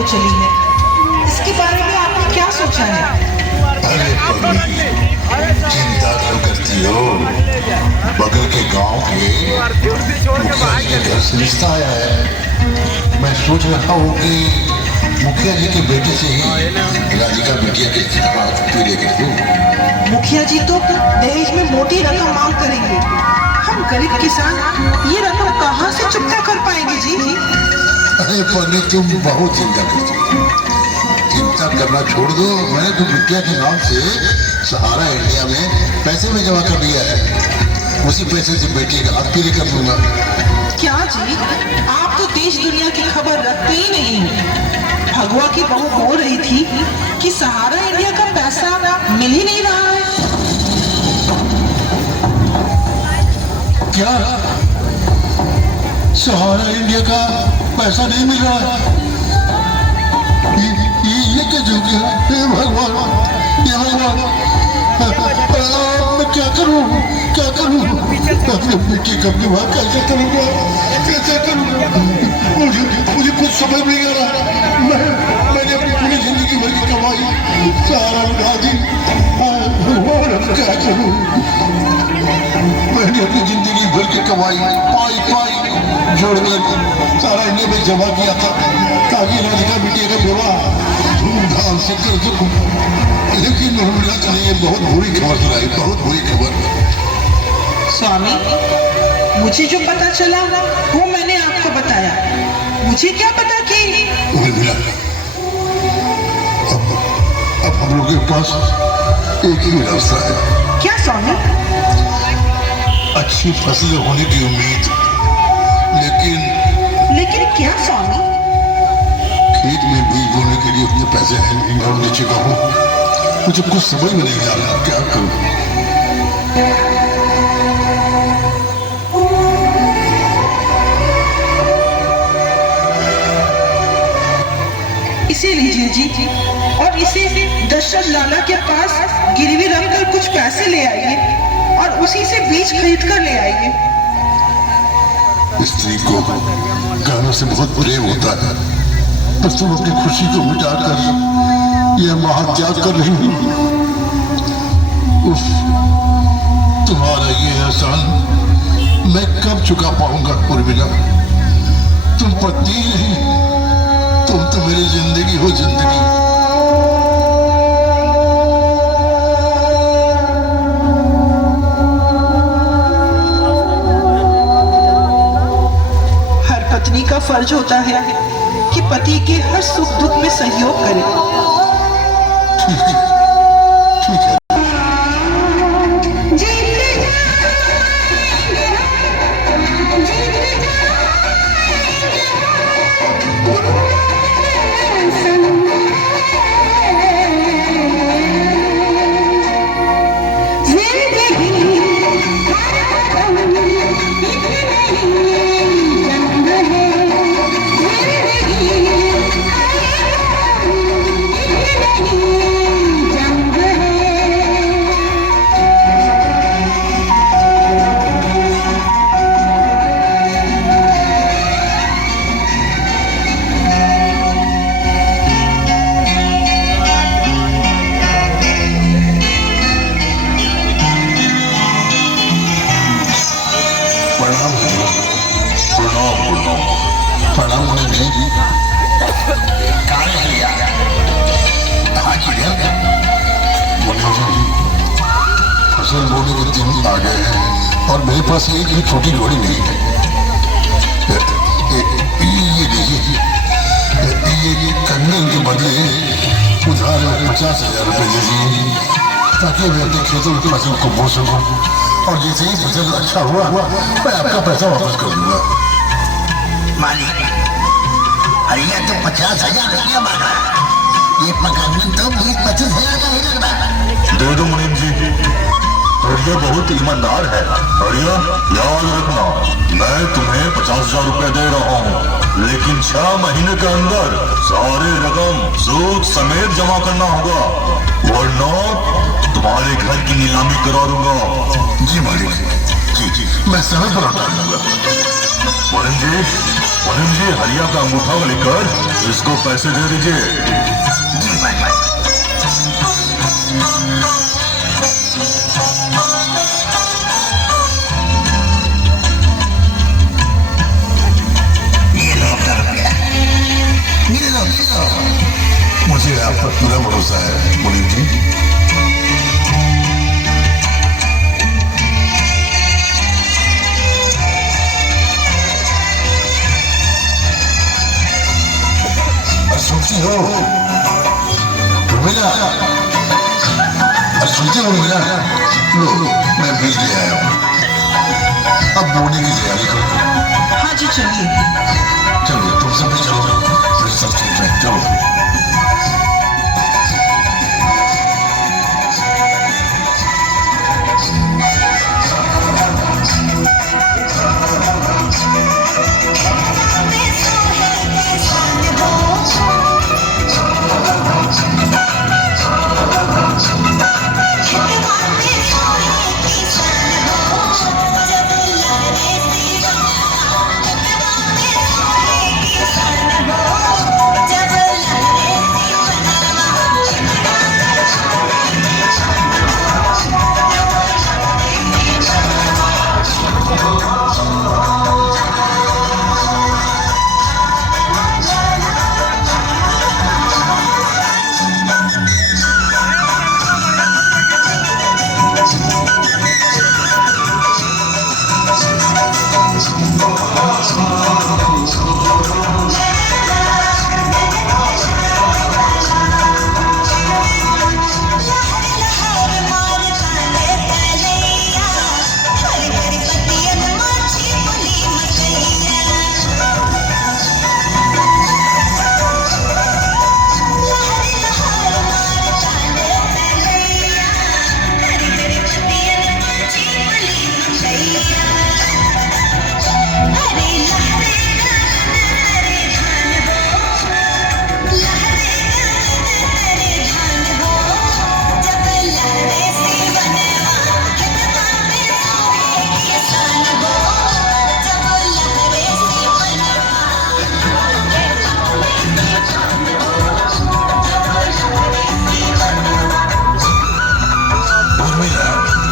को चली है। इसके बारे में आपने क्या सोचा है? अरे पगली, चिंता क्यों करती हो? बगल के गांव के मुखिया जी के घर से रिश्ता आया है। मैं सोच रहा हूँ कि मुखिया जी के बेटे से ही राधिका बिटिया के हाथ पीले कर दूं। मुखिया जी तो दहेज में मोटी रकम मांग करेंगे। हम गरीब किसान ये रकम कहाँ से चुकता कर पाएंगे जी? अरे पगली, तुम बहुत चिंता करती हो। चिंता करना छोड़ दो। मैंने तो बिटिया के नाम से सहारा इंडिया में पैसे में जमा कर दिया है। उसी पैसे से बेटी का हाथ पीले कर दूंगा। क्या जी, आप तो देश दुनिया की खबर रखते ही नहीं। भगवा की बहू बोल रही थी कि सहारा इंडिया का पैसा मिल ही नहीं रहा है। क्या सहारा इंडिया का पैसा नहीं मिल रहा है? ये क्या जो गया? हे भगवान, हे भगवान, मैं क्या करूं? क्या करूं? अपने बेटी का विवाह कैसे करूंगा? कैसे करूंगा? मुझे कुछ समझ नहीं आ रहा। मैंने अपनी पूरी जिंदगी भर की कमाई सहारा उड़ा दी। भगवान, अब क्या करूं? मैंने अपनी जिंदगी भर की कमाई पाई जोड़कर सारा इंडिया में जमा किया था ताकि राधिका बिटिया का विवाह धूमधाम से कर सकूं। लेकिन उन्होंने ये बहुत बुरी खबर सुनाई, बहुत बुरी खबर। स्वामी, मुझे जो पता चला वो मैंने आपको बताया। मुझे क्या पता कि अब हम लोगों के पास एक ही रास्ता है। क्या स्वामी? अच्छी फसल होने की उम्मीद। लेकिन क्या स्वामी? खेत में बीज बोने के लिए उतने पैसे हैं नहीं। मैं नीचे का हूँ, मुझे कुछ समझ में नहीं आ रहा क्या करूँ। इसे लीजिए जी, और इसे दशरथ लाला के पास गिरवी रखकर कुछ पैसे ले आइए और उसी से बीज खरीद कर ले आइए। स्त्री को गहनों से बहुत प्रेम होता है, बस तुम अपनी खुशी को मिटाकर यह महात्याग कर रही हो। तुम्हारा ये एहसान मैं कब चुका पाऊंगा उर्मिला? तुम पत्नी नहीं, तुम तो मेरी जिंदगी हो, जिंदगी। पत्नी का फर्ज होता है कि पति के हर सुख दुख में सहयोग करे। ठीक है। फसल बोने के दिन आ गए हैं और मेरे पास एक भी छोटी घोड़ी नहीं है। ये कंगन के बदले उधार 50,000 रुपए दीजिए ताकि मैं अपने खेतों की फसल को बो सकूं, और जैसे ही फसल अच्छा हुआ मैं आपका पैसा वापस कर दूंगा। मालिक, अरे तो 50,000 रुपया मांगा, ये मकान तो 20-25,000 का ही लग रहा है। दे दो मुनीम जी, हरिया बहुत ईमानदार है। हरिया, याद रखना, मैं तुम्हें 50,000 रुपए दे रहा हूँ, लेकिन 6 महीने के अंदर सारे रकम सूद समेत जमा करना होगा, वरना तुम्हारे घर की नीलामी करा दूंगा। जी मालिक, जी मैं समय पर लौटा दूंगा। मुनीम जी, वरुण जी, हरिया का अंगूठा लेकर इसको पैसे दे दीजिए। जी भाई। ये लो आपका रुपया। ये लो। मुझे आप पर पूरा भरोसा है मुनीम जी। सुनती हो रुबीना? सुनती हो रुबीना? लो मैं बीज ले आया हूँ, अब बोने की तैयारी करो। हाँ जी चलिए। चलो तुम सब भी चलो, मेरे साथ चल रहे चलो।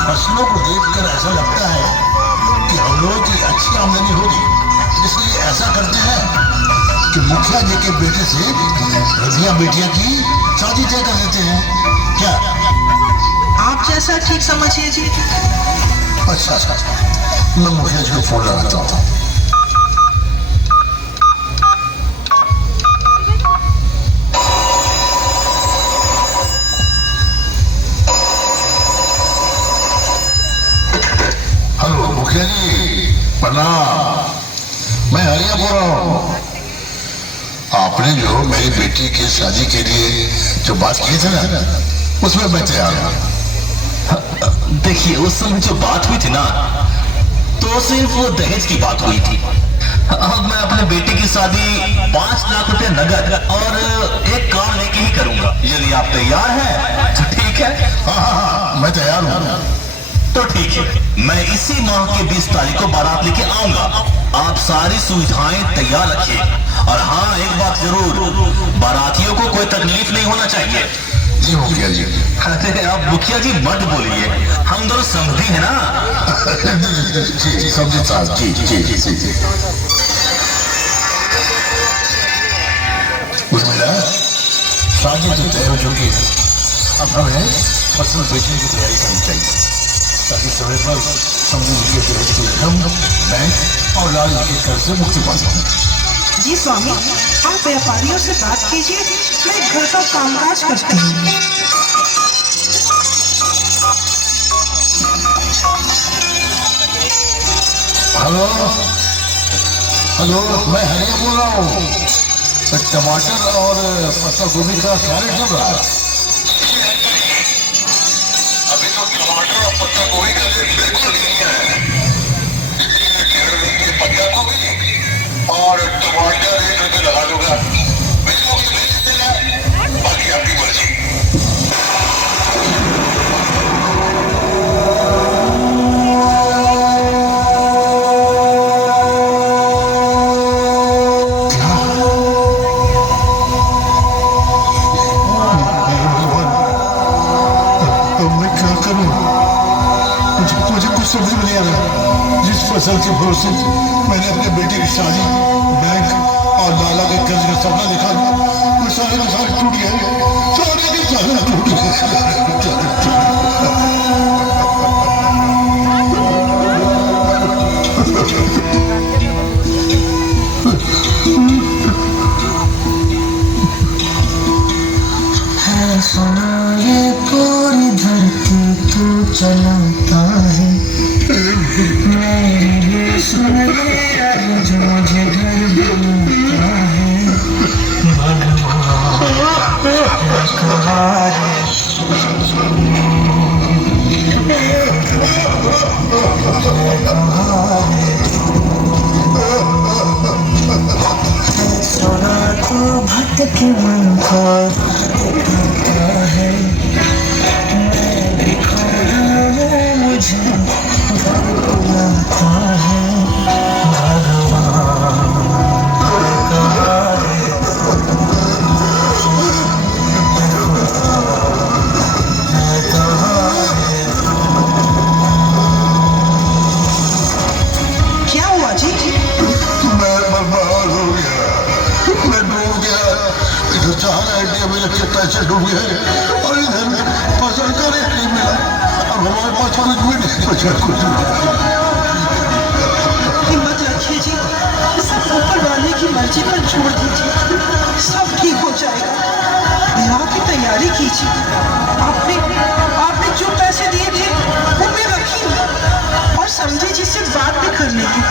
फसलों को देखकर ऐसा लगता है कि हम लोगों की अच्छी आमदनी होगी, इसलिए ऐसा करते हैं कि मुखिया जी के बेटे से रजिया बेटिया की शादी तय कर देते हैं। क्या आप जैसा ठीक समझिए जी। अच्छा, मैं मुखिया जी को फोन लगाता हूँ। मुखिया जी प्रणाम, मैं हरिया बोल रहा हूँ। आपने जो मेरी बेटी की शादी के लिए जो बात की थी ना, उसमें मैं तैयार हूँ। देखिए उस समय जो बात हुई थी ना, तो सिर्फ वो दहेज की बात हुई थी। अब मैं अपने बेटे की शादी 5 लाख रुपए नगद और एक कार लेके ही करूंगा। यदि आप तैयार हैं तो ठीक है। हाँ, मैं तैयार हूँ। तो ठीक है, मैं इसी माह के 20 तारीख को बारात लेके आऊंगा। आप सारी सुविधाएं तैयार रखिए। और हाँ, एक बात जरूर, बारातियों को कोई तकलीफ नहीं होना चाहिए। जी मुखिया जी। अरे आप मुखिया जी मत बोलिए, हम दोनों समझी है ना। जी समझे साहब। जी। उर्मिला, शादी तो तय हो चुकी है, अब हमें फसल बेचने की तैयारी करनी चाहिए, ताकि समय पर समूह के दहेज की रकम बैंक और लाल के कर्ज से मुक्ति पा सकूं। जी स्वामी, आप व्यापारियों से बात कीजिए, मैं घर का कामकाज करती हूँ। हेलो, मैं हरिया बोल रहा हूँ। टमाटर और पत्ता गोभी का क्या रेट चल रहा है? अभी तो टमाटर और पत्ता गोभी का रेट बिल्कुल नहीं है, इसलिए मैं 1.5 के पत्ता गोभी और टमाटर 1 रुपये लगा दूंगा। बिल्कुल भेज देना, बाकी आपकी मर्जी। फसल के भरोसे मैंने अपने बेटे की शादी, बैंक और लाला के कर्ज का सपना देखा। वो सारे के सारे टूट गए, सारे के सारे टूट गए। सुना ये पूरी धरती तू चलाता है, मेरे सुन ले आज मुझे घर बनाता है। सुना तू भटके मन को है, मैं खोया मुझे बुलाता है। क्या हुआ जी? मैं बर्बाद हो गया, मैं डूब गया। इधर सहारा इंडिया में रखे पैसे डूब गए और इधर फसल का रेट नहीं मिला। अब हमारे पास कुछ भी नहीं बचा, कुछ भी। हिम्मत रखिए जी, सब ऊपर वाले की मर्जी पर छोड़ दीजिए, सब ठीक हो जाएगा। ब्याह की तैयारी कीजिए। आपने जो पैसे दिए थे उनमें रखिए और समझे जिससे बात भी कर लेंगे।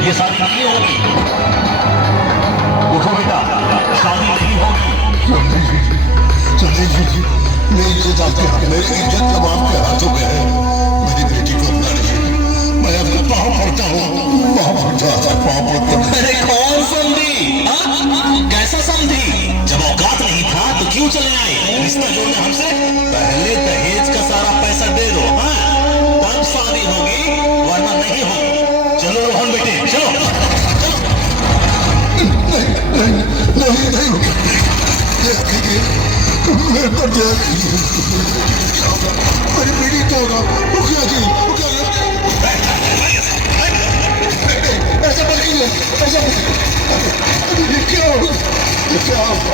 ये शादी नहीं होगी। उठो बेटा, शादी नहीं होगी। मेरी इज्जत अब आपके हाथों में है। मेरी बेटी को अपना लीजिए, मैं आपको पाँव पड़ता हूँ, पाँव पड़ता। अरे कौन समझी? कैसा समझी? जब औकात नहीं था तो क्यों चले आए रिश्ता जोड़ने हमसे? पहले दहेज का सारा पैसा दे दो, हाँ? तब शादी होगी, वरना नहीं होगी। चलो रोहन बेटे, चलो। नहीं मेरे पर दया कीजिए। मेरी बेटी तो होगा, वो क्या जी, वो क्या ऐसा बताइए, ऐसा ये क्या होगा, ये क्या होगा,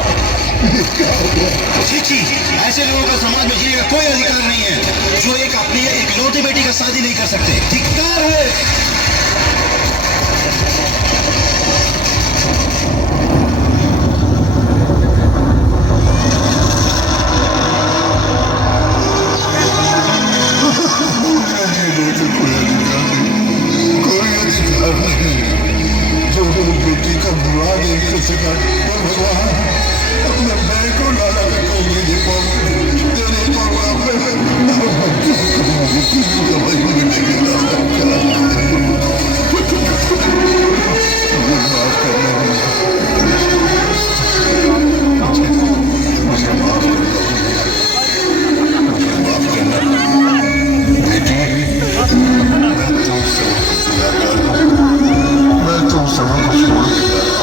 ये क्या होगा। छी छी, ऐसे लोगों का समाज में जीने का कोई अधिकार नहीं है जो एक अपनी इकलौती बेटी का शादी नहीं कर सकते। धिक्कार है। कोई अधिकार नहीं जो बेटी का बुरा नहीं कर सका। और भगवान अपने भाई को लाला को मेरे पास तेरे मैं तुम सबको छोड़ के जा रहा हूं।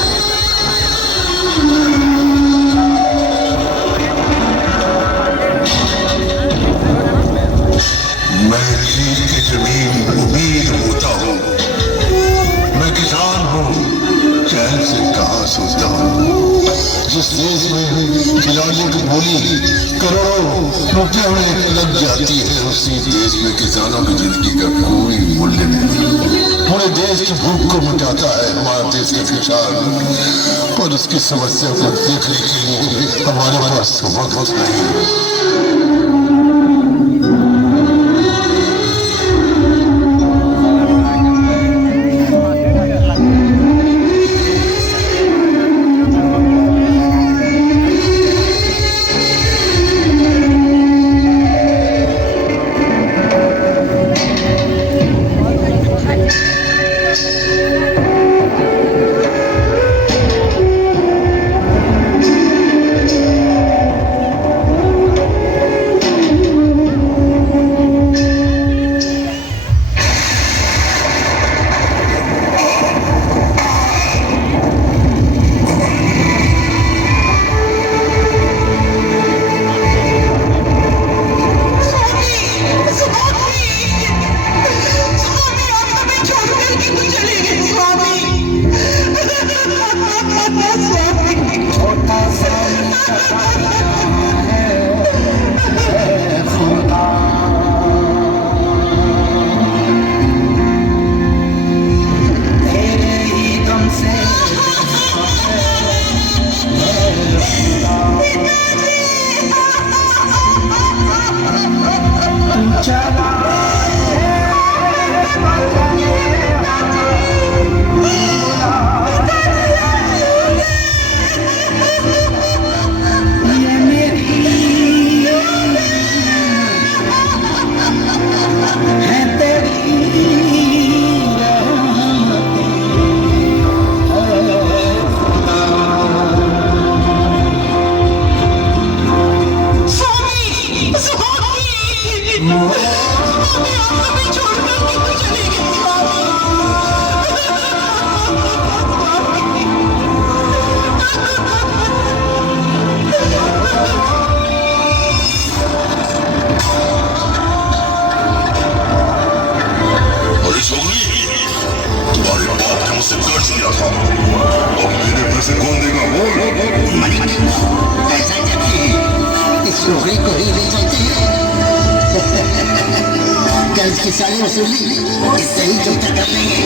मैं खेत की जमीन उम्मीद होता हूँ। मैं किसान हूँ, चैन से कहाँ सोचता हूँ। जिस देश में खिलाड़ियों की बोली करोड़ों रुपये में लग जाती है, उसी देश में किसानों की जिंदगी का कोई मूल्य नहीं। पूरे देश की भूख को मिटाता है हमारा देश का किसान, पर उसकी समस्या को देखने के लिए हमारे पास वक्त नहीं। कर्ज की सारी वसूली इससे ही चुकता कर लेंगे।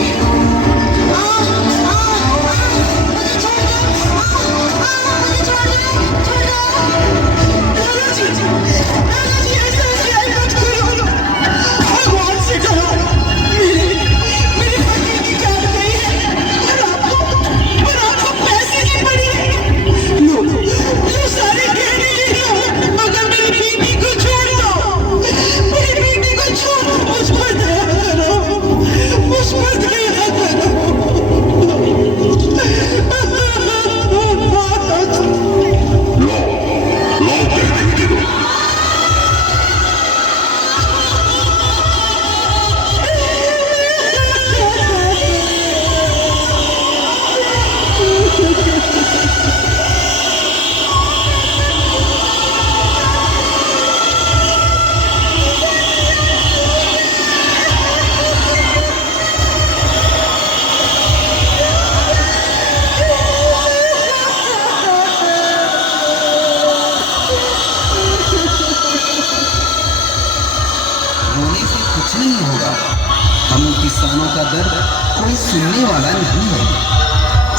किसानों का दर्द कोई सुनने वाला नहीं है।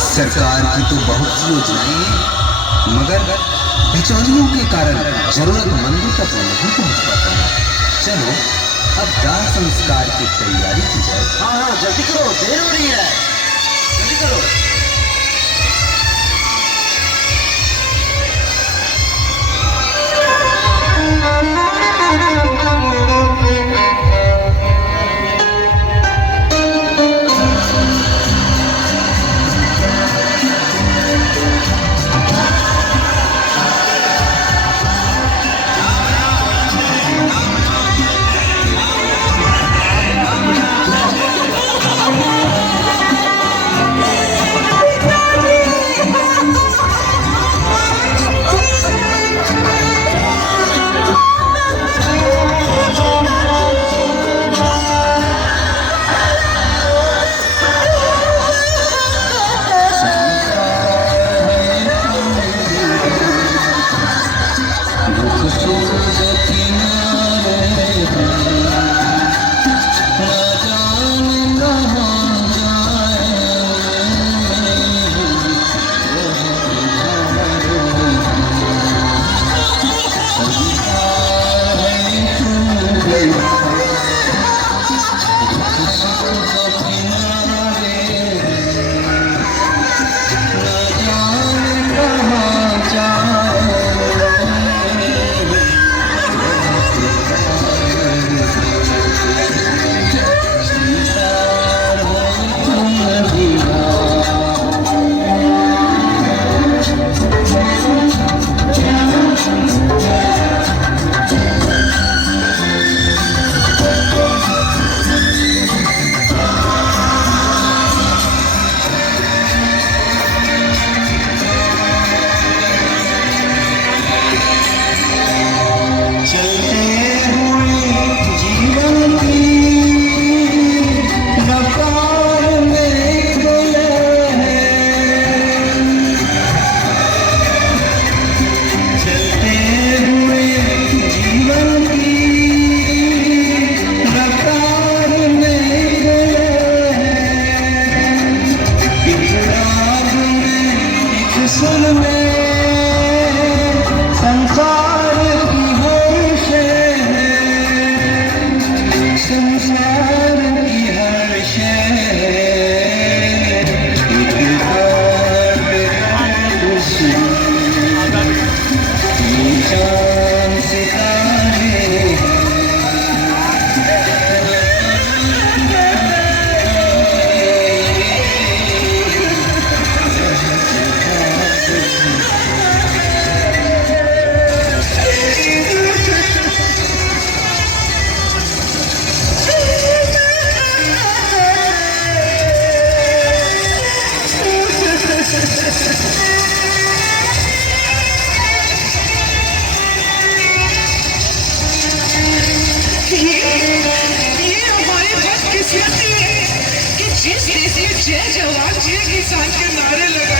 सरकार की तो बहुत सी योजनाएं हैं, मगर बिचौलियों के कारण जरूरतमंदों तक वो नहीं पहुंच पाता है। चलो अब दाह संस्कार की तैयारी की जाए। हाँ जल्दी करो, देर हो रही है, जल्दी करो। जिस देश में जय जवान जय किसान के नारे लगा